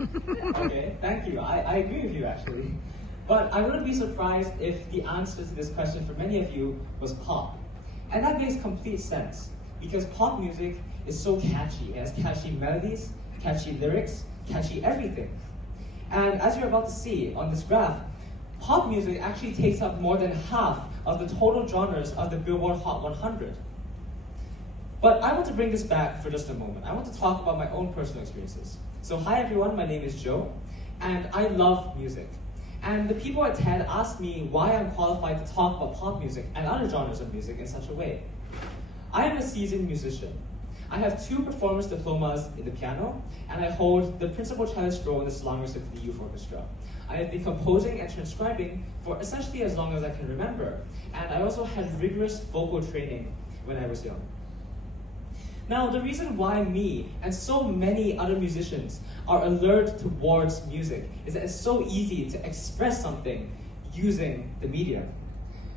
Okay, thank you. I agree with you actually. But I wouldn't be surprised if the answer to this question for many of you was pop. And that makes complete sense because pop music is so catchy. It has catchy melodies, catchy lyrics, catchy everything. And as you're about to see on this graph, pop music actually takes up more than half of the total genres of the Billboard Hot 100. But I want to bring this back for just a moment. I want to talk about my own personal experiences. So hi everyone, my name is Joe, and I love music. And the people at TED asked me why I'm qualified to talk about pop music and other genres of music in such a way. I am a seasoned musician. I have 2 performance diplomas in the piano, and I hold the principal cellist role in the Selangor Symphony Youth Orchestra. I have been composing and transcribing for essentially as long as I can remember, and I also had rigorous vocal training when I was young. Now, the reason why me and so many other musicians are allured towards music is that it's so easy to express something using the media.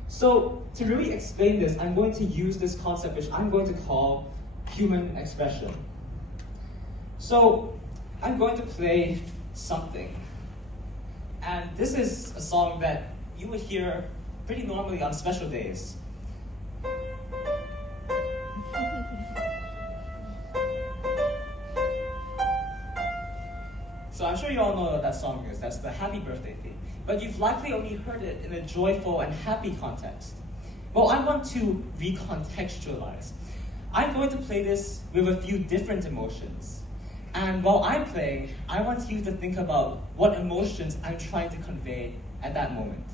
So, to really explain this, I'm going to use this concept which I'm going to call human expression. So, I'm going to play something. And this is a song that you would hear pretty normally on special days. So I'm sure you all know what that song is. That's the Happy Birthday theme. But you've likely only heard it in a joyful and happy context. Well, I want to recontextualize. I'm going to play this with a few different emotions. And while I'm playing, I want you to think about what emotions I'm trying to convey at that moment.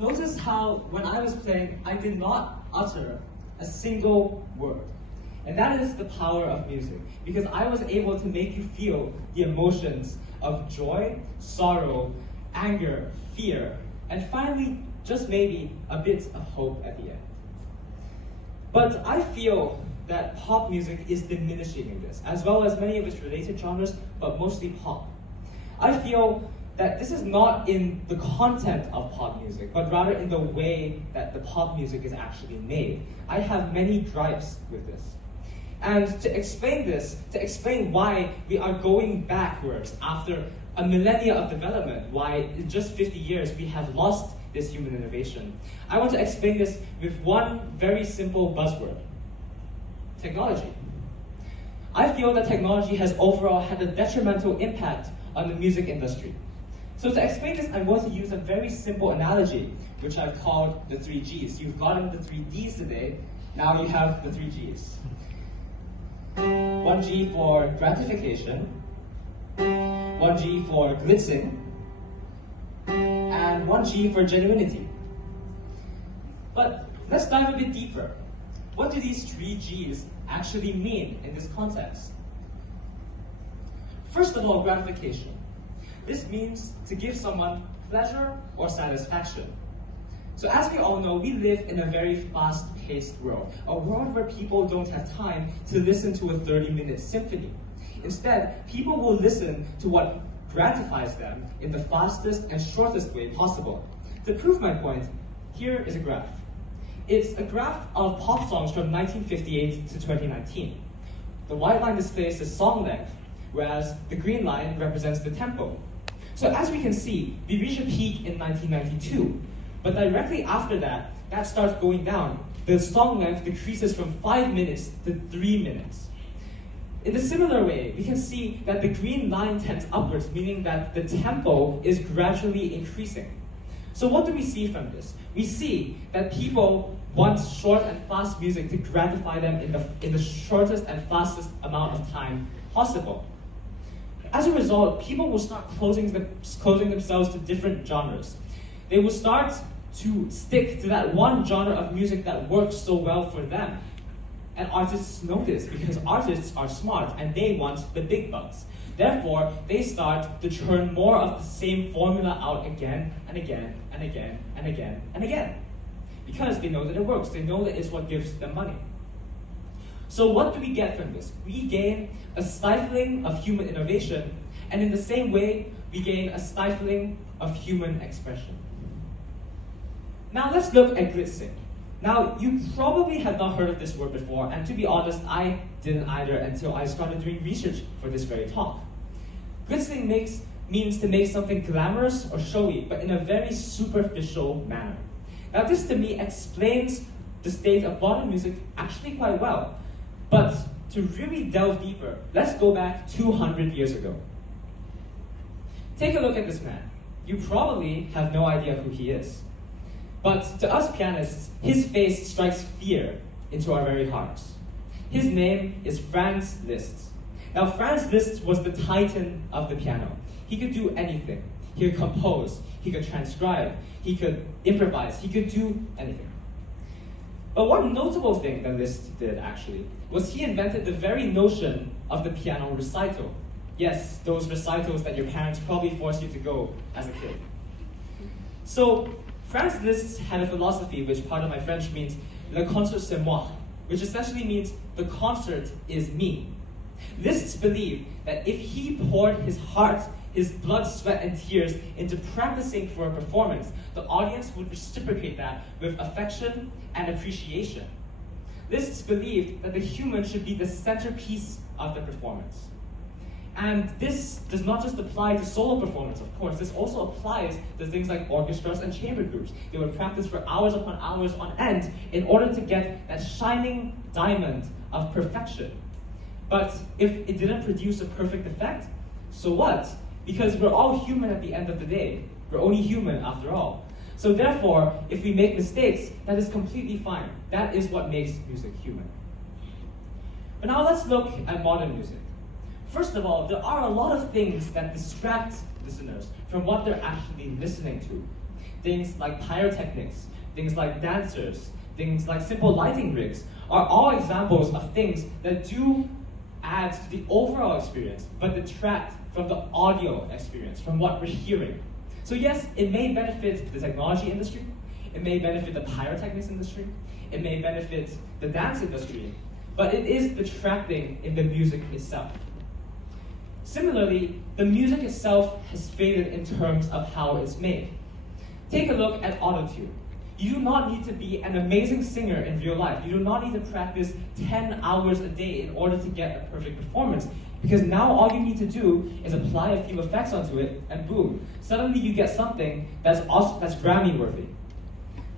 Notice how, when I was playing, I did not utter a single word. And that is the power of music, because I was able to make you feel the emotions of joy, sorrow, anger, fear, and finally, just maybe, a bit of hope at the end. But I feel that pop music is diminishing in this, as well as many of its related genres, but mostly pop. I feel that this is not in the content of pop music, but rather in the way that the pop music is actually made. I have many gripes with this. And to explain this, to explain why we are going backwards after a millennia of development, why in just 50 years we have lost this human innovation, I want to explain this with one very simple buzzword: technology. I feel that technology has overall had a detrimental impact on the music industry. So to explain this, I'm going to use a very simple analogy, which I've called the 3 Gs. You've gotten the 3 Ds today, now you have the 3 Gs. 1 G for gratification, 1 G for glitzing, and 1 G for genuinity. But let's dive a bit deeper. What do these 3 Gs actually mean in this context? First of all, gratification. This means to give someone pleasure or satisfaction. So as we all know, we live in a very fast-paced world, a world where people don't have time to listen to a 30-minute symphony. Instead, people will listen to what gratifies them in the fastest and shortest way possible. To prove my point, here is a graph. It's a graph of pop songs from 1958 to 2019. The white line displays the song length, whereas the green line represents the tempo. So as we can see, we reach a peak in 1992, but directly after that, that starts going down. The song length decreases from 5 minutes to 3 minutes. In a similar way, we can see that the green line tends upwards, meaning that the tempo is gradually increasing. So what do we see from this? We see that people want short and fast music to gratify them in the shortest and fastest amount of time possible. As a result, people will start closing themselves to different genres. They will start to stick to that one genre of music that works so well for them. And artists know this because artists are smart and they want the big bucks. Therefore, they start to churn more of the same formula out again and again and again and again and again. Because they know that it works. They know that it's what gives them money. So what do we get from this? We gain a stifling of human innovation, and in the same way, we gain a stifling of human expression. Now let's look at glitzing. Now, you probably have not heard of this word before, and to be honest, I didn't either until I started doing research for this very talk. Glitzing means to make something glamorous or showy, but in a very superficial manner. Now, this to me explains the state of modern music actually quite well. But to really delve deeper, let's go back 200 years ago. Take a look at this man. You probably have no idea who he is. But to us pianists, his face strikes fear into our very hearts. His name is Franz Liszt. Now, Franz Liszt was the titan of the piano. He could do anything. He could compose, he could transcribe, he could improvise, he could do anything. But one notable thing that Liszt did, actually, was he invented the very notion of the piano recital. Yes, those recitals that your parents probably forced you to go as a kid. So, Franz Liszt had a philosophy, which part of my French means le concert c'est moi, which essentially means the concert is me. Liszt believed that if he poured his heart, his blood, sweat, and tears into practicing for a performance, the audience would reciprocate that with affection and appreciation. Liszt believed that the human should be the centerpiece of the performance. And this does not just apply to solo performance, of course. This also applies to things like orchestras and chamber groups. They would practice for hours upon hours on end in order to get that shining diamond of perfection. But if it didn't produce a perfect effect, so what? Because we're all human at the end of the day. We're only human after all. So therefore, if we make mistakes, that is completely fine. That is what makes music human. But now let's look at modern music. First of all, there are a lot of things that distract listeners from what they're actually listening to. Things like pyrotechnics, things like dancers, things like simple lighting rigs are all examples of things that do add to the overall experience, but detract from the audio experience, from what we're hearing. So yes, it may benefit the technology industry, it may benefit the pyrotechnics industry, it may benefit the dance industry, but it is detracting in the music itself. Similarly, the music itself has faded in terms of how it's made. Take a look at autotune. You do not need to be an amazing singer in real life. You do not need to practice 10 hours a day in order to get a perfect performance. Because now all you need to do is apply a few effects onto it, and boom, suddenly you get something that's Grammy-worthy.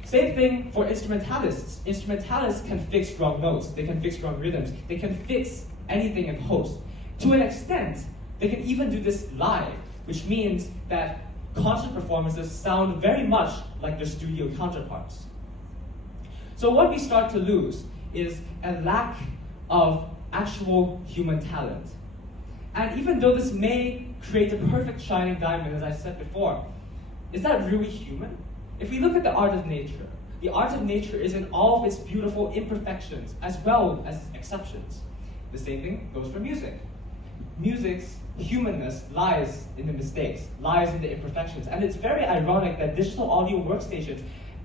Same thing for instrumentalists. Instrumentalists can fix wrong notes, they can fix wrong rhythms, they can fix anything in post. To an extent, they can even do this live, which means that concert performances sound very much like their studio counterparts. So what we start to lose is a lack of actual human talent. And even though this may create a perfect shining diamond, as I said before, is that really human? If we look at the art of nature the art of nature is in all of its beautiful imperfections as well as its exceptions. The same thing goes for music. Music's humanness lies in the mistakes, lies in the imperfections. And it's very ironic that digital audio workstations,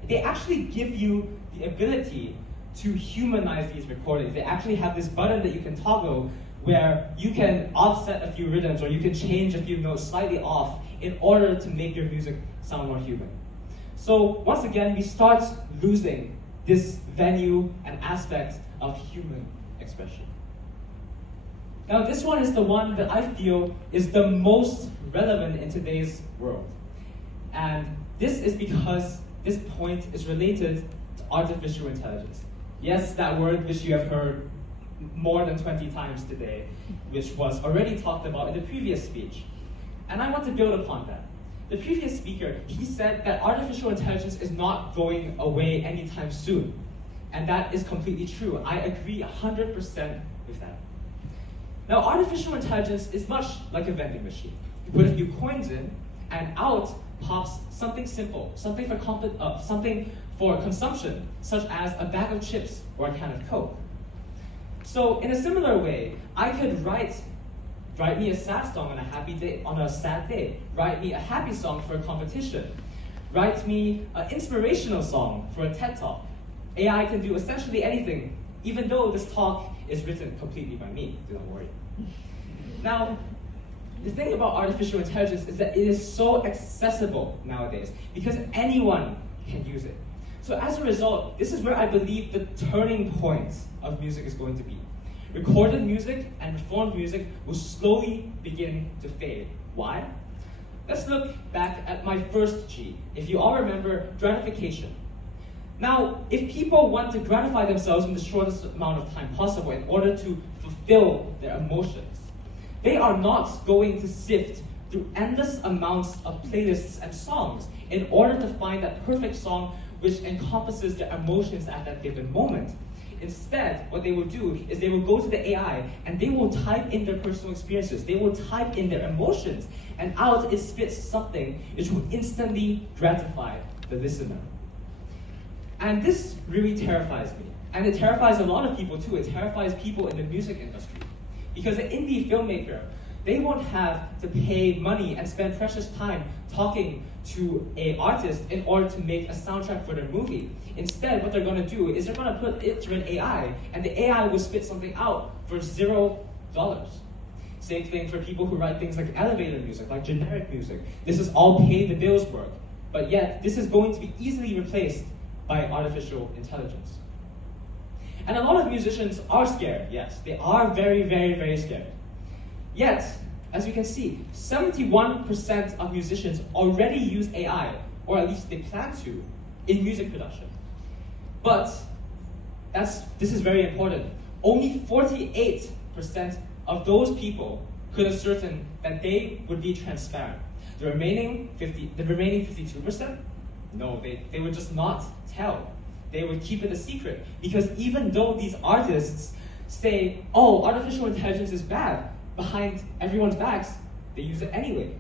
they actually give you the ability to humanize these recordings. They actually have this button that you can toggle where you can offset a few rhythms or you can change a few notes slightly off in order to make your music sound more human. So once again, we start losing this venue and aspect of human expression. Now this one is the one that I feel is the most relevant in today's world. And this is because this point is related to artificial intelligence. Yes, that word which you have heard more than 20 times today, which was already talked about in the previous speech. And I want to build upon that. The previous speaker, he said that artificial intelligence is not going away anytime soon. And that is completely true. I agree 100% with that. Now, artificial intelligence is much like a vending machine. You put a few coins in, and out pops something simple, something for consumption, such as a bag of chips or a can of Coke. So, in a similar way, I could write me a sad song on a happy day, on a sad day. Write me a happy song for a competition. Write me an inspirational song for a TED Talk. AI can do essentially anything, even though this talk is written completely by me, do not worry. Now, the thing about artificial intelligence is that it is so accessible nowadays because anyone can use it. So as a result, this is where I believe the turning point of music is going to be. Recorded music and performed music will slowly begin to fade. Why? Let's look back at my first G. If you all remember, gratification. Now, if people want to gratify themselves in the shortest amount of time possible in order to fulfill their emotions, they are not going to sift through endless amounts of playlists and songs in order to find that perfect song which encompasses their emotions at that given moment. Instead, what they will do is they will go to the AI and they will type in their personal experiences. They will type in their emotions, and out it spits something which will instantly gratify the listener. And this really terrifies me. And it terrifies a lot of people too. It terrifies people in the music industry. Because an indie filmmaker, they won't have to pay money and spend precious time talking to an artist in order to make a soundtrack for their movie. Instead, what they're going to do is they're going to put it through an AI, and the AI will spit something out for $0. Same thing for people who write things like elevator music, like generic music. This is all pay the bills work. But yet, this is going to be easily replaced by artificial intelligence. And a lot of musicians are scared, yes. They are very, very, very scared. Yet, as you can see, 71% of musicians already use AI, or at least they plan to, in music production. But this is very important. Only 48% of those people could ascertain that they would be transparent. The remaining 52%, no, they would just not tell. They would keep it a secret. Because even though these artists say, oh, artificial intelligence is bad, behind everyone's backs, they use it anyway.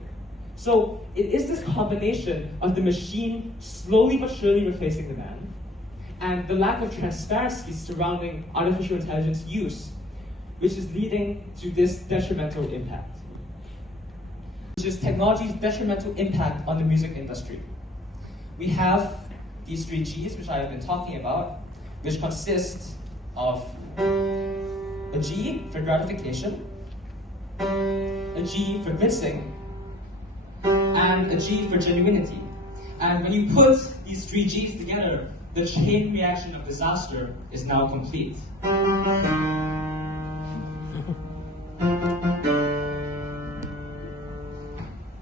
So it is this combination of the machine slowly but surely replacing the man, and the lack of transparency surrounding artificial intelligence use, which is leading to this detrimental impact. Which is technology's detrimental impact on the music industry. We have these 3 G's, which I have been talking about, which consist of a G for gratification, a G for blitzing, and a G for genuinity. And when you put these 3 G's together, the chain reaction of disaster is now complete.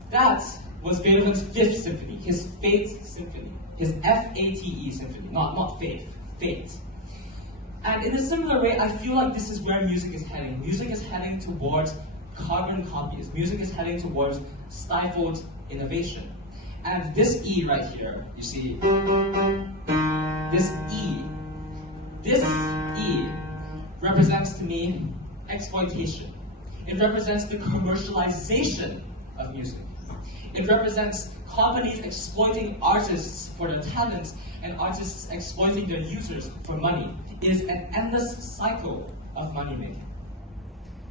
That was Beethoven's 5th symphony, his Fate symphony, his F-A-T-E symphony, not faith, Fate. And in a similar way, I feel like this is where music is heading. Music is heading towards carbon copies. Music is heading towards stifled innovation. And this E right here, you see, this E represents to me exploitation. It represents the commercialization of music. It represents companies exploiting artists for their talents and artists exploiting their users for money. It is an endless cycle of money making.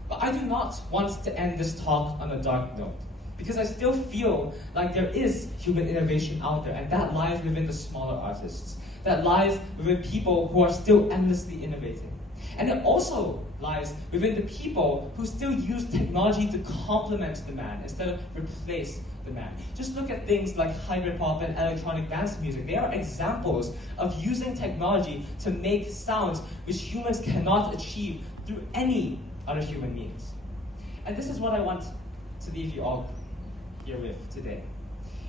But I do not want to end this talk on a dark note, because I still feel like there is human innovation out there, and that lies within the smaller artists. That lies within people who are still endlessly innovating. And it also lies within the people who still use technology to complement the man instead of replace the man. Just look at things like hybrid pop and electronic dance music. They are examples of using technology to make sounds which humans cannot achieve through any other human means. And this is what I want to leave you all here with today.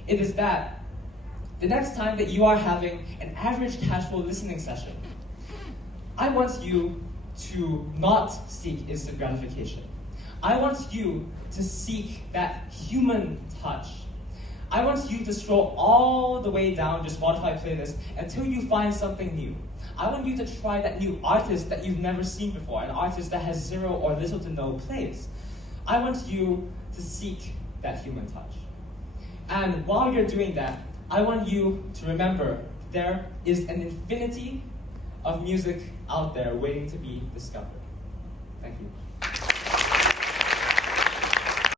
It is that the next time that you are having an average casual listening session, I want you to not seek instant gratification. I want you to seek that human touch. I want you to scroll all the way down your Spotify playlist until you find something new. I want you to try that new artist that you've never seen before, an artist that has zero or little to no plays. I want you to seek that human touch. And while you're doing that, I want you to remember there is an infinity of music out there waiting to be discovered. Thank you.